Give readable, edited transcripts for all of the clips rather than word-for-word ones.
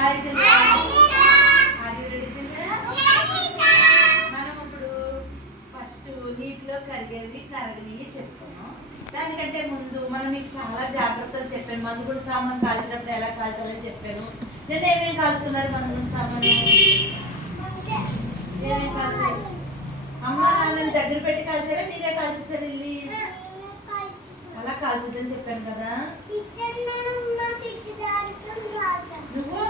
Hi మనం ఇప్పుడు first నీటిలో కరిగేవి కరగనివి చెప్పుకున్నాం. దానికంటే ముందు మనం మీకు చాలా జాగ్రత్తలు చెప్పాను. మందుగుడు సామాన్ కాల్చినప్పుడు ఎలా కాల్చాలని చెప్పాను. నేను ఏమేమి కాల్చుకున్నారు మందుగుడు సామాన్? ఏమేమి కాల్చారు? అమ్మ నాన్నని దగ్గర పెట్టి కాల్చారా మీరే కాల్చేసారు వెళ్ళి? అలా కాల్చదని చెప్పాను కదా. నువ్వు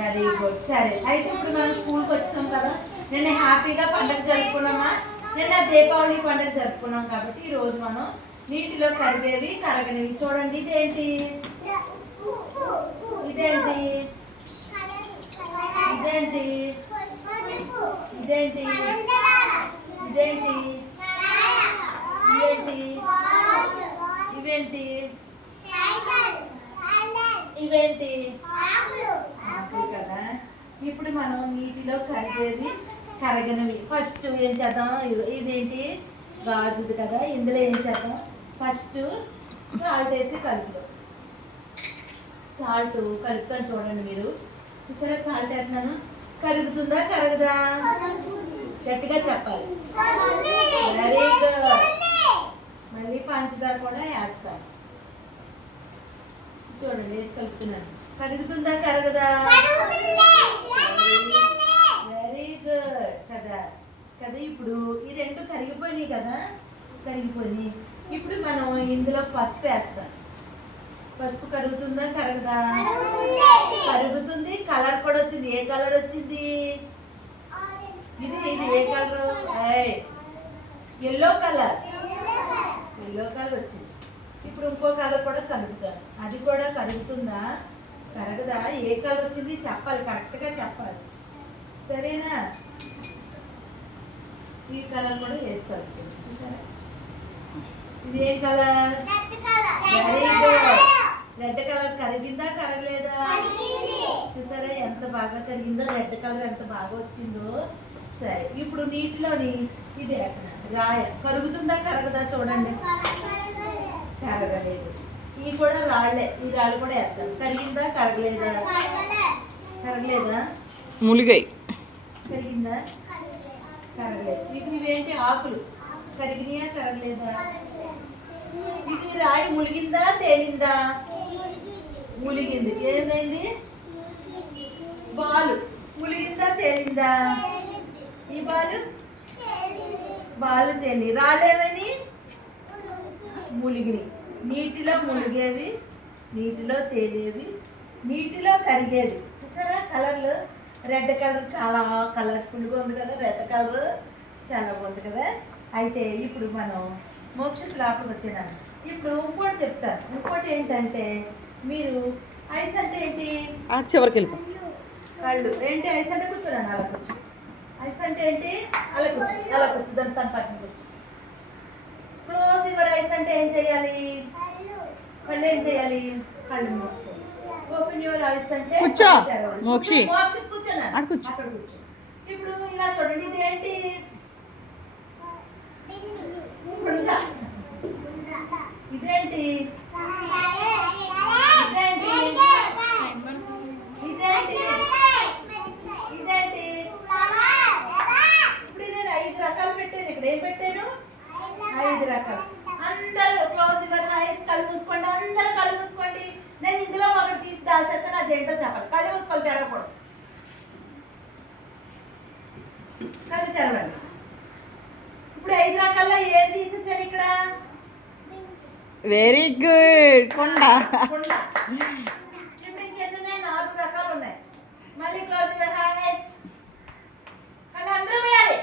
వెరీ గుడ్. సరే అయితే ఇప్పుడు మనం స్కూల్కి వచ్చాం కదా. నిన్న హ్యాపీగా పండుగ జరుపుకున్నామా? నిన్న దీపావళి పండుగ జరుపుకున్నాం కాబట్టి ఈరోజు మనం నీటిలో కరిగేవి కరగనివి చూడండి. ఇదేంటి ఇదేంటి ఇదేంటి ఇదేంటి ఇదేంటి ఇవేంటి ఇవేంటి ఇవేంటి కదా. ఇప్పుడు మనం నీటిలో కరిగేది కరగనివి ఫస్ట్ ఏం చేద్దాం? ఇదేంటి గాజుది కదా. ఇందులో ఏం చేద్దాం? ఫస్ట్ సాల్ట్ వేసి కలుపుతాం. సాల్ట్ కలుపుతాను చూడండి. మీరు చూసారా సాల్ట్ వేస్తున్నాను. కరుగుతుందా కరగదా? గట్టిగా చెప్పాలి. Very good. మళ్ళీ పంచదార కూడా వేస్తాను చూడండి. వేసి కలుపుతున్నాను. కరుగుతుందా కరగదా? వెరీ గుడ్ కదా. కదా ఇప్పుడు ఈ రెండు కరిగిపోయినాయి కదా. కరిగిపోయినాయి. ఇప్పుడు మనం ఇందులో పసుపు వేస్తాం. పసుపు కరుగుతుందా కరగదా? కరుగుతుంది. కలర్ కూడా వచ్చింది. ఏ కలర్ వచ్చింది? ఇది ఇది ఏ colour? Yellow colour. Yellow colour వచ్చింది. ఇప్పుడు ఇంకో కలర్ కూడా కలుపుతాను. అది కూడా కరుగుతుందా కరగదా? ఏ కలర్ వచ్చింది చెప్పాలి. కరెక్ట్గా చెప్పాలి. సరేనా? ఈ కలర్ కూడా వేసి కలుపుతుంది. చూసారా? ఇది ఏ colour? Very good. Red colour కరిగిందా కరగలేదా? చూసారా ఎంత బాగా కరిగిందో. రెడ్ కలర్ ఎంత బాగా వచ్చిందో. సరే ఇప్పుడు నీటిలోని ఇది రాయ కరుగుతుందా కరగదా చూడండి. కరగలేదు. ఇవి కూడా రాళ్ళే. ఈ రాళ్ళు కూడా వేస్తాం. కరిగిందా కరగలేదా? కరగలేదా? ములిగాయి. కరిగిందా కరగలేదు. ఇది ఇవేంటి ఆకులు కరిగినాయా కరగలేదా? ఇది రాయి ములిగిందా తేలిందా? ములిగింది. ఏమైంది? బాలు ములిగిందా తేలిందా? ఈ బాలు తేలి. రాళ్ళేమని ములిగిని. నీటిలో ములిగేవి, నీటిలో తేలేవి, నీటిలో కరిగేవి. చూసారా కలర్లు? రెడ్ కలర్ చాలా కలర్ఫుల్గా ఉంది కదా. రెడ్ కలర్ చాలా బాగుంది కదా. అయితే ఇప్పుడు మనం మోక్షకి లోపలికి వచ్చేదాన్ని. ఇప్పుడు ఇంకోటి చెప్తాను. ఇంకోటి ఏంటంటే మీరు ఐస్ అంటే ఏంటి? అటు చివరికి వెళ్ళిపో. కళ్ళు ఏంటి? ఐస్ అంటే కూర్చోండి. అలా కూర్చో. ఐస్ అంటే ఏంటి? అలా కూర్చో. అలా కూర్చో. దాని తన పక్కన కూర్చో. క్లోజ్ యువర్ ఐస్ అంటే ఏం చేయాలి? కళ్ళు ఏం చేయాలి? కళ్ళు మూసుకోవాలి. ఓపెన్ యువర్ ఐస్ అంటే కూర్చో. మోక్షి కూర్చోనా? అక్కడ కూర్చో. ఇప్పుడు ఇలా చూడండి. ఇది ఏంటి? కుండ. ఇదేంటి? ఇదేంటి? ఇదేంటి? ఇదేంటి? ఇప్పుడు నేను 5 రకాలు పెట్టాను. ఇక్కడ ఏం పెట్టాను? 5 రకాలు. అందరూ క్లోజ్ యువర్ ఐస్. కళ్ళు మూసుకోండి. అందరూ కళ్ళు మూసుకోండి. నేను ఇందులో ఒకటి తీసి దాచేస్తే నా జంటో చెప్పాలి. కళ్ళు మూసుకోవాలి. తెరవకూడదు. కళ్ళు తెరవండి. ఇప్పుడు 5 రకాల్లో ఏం తీసేసాను ఇక్కడ? Very good. కొండ. ఇప్పుడు ఇంకెన్ని ఉన్నాయి? 4 రకాలు ఉన్నాయి. మళ్ళీ క్లోజ్ యువర్ ఐస్. కళ్ళు అందరూ వేయాలి.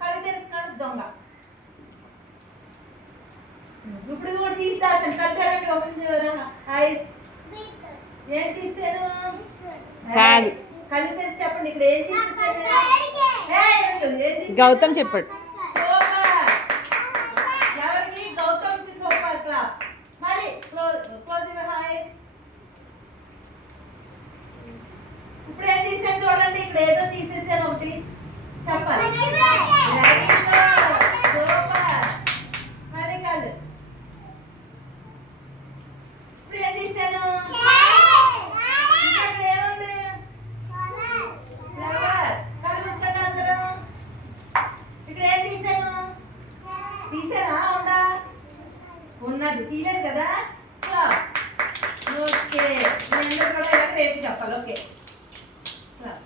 కళ్ళు తెరుస్తున్నాడు దొంగ. ఇప్పుడు ఇది కూడా తీసి దాచాను. కళ్ళు తెరవండి. Open your eyes. ఏం తీసాను? కళ్ళు తెరిచి చెప్పండి. ఇక్కడ ఏం తీసేసాను? గౌతమ్ చెప్పాడు. ఎవరికి? గౌతమ్ కి సూపర్ క్లాస్. మళ్ళీ క్లోజ్ యువర్ ఐస్. ఇప్పుడు ఏం తీసాను చూడండి. ఇక్కడ ఏదో తీసేసాను ఒకటి చెప్పాలి. సూపర్. మళ్ళీ కళ్ళు. ఇప్పుడు ఏం తీసాను? ఉన్నది తీయలేదు కదా ఓకే నేను కూడా రేపు చెప్పాలి ఓకే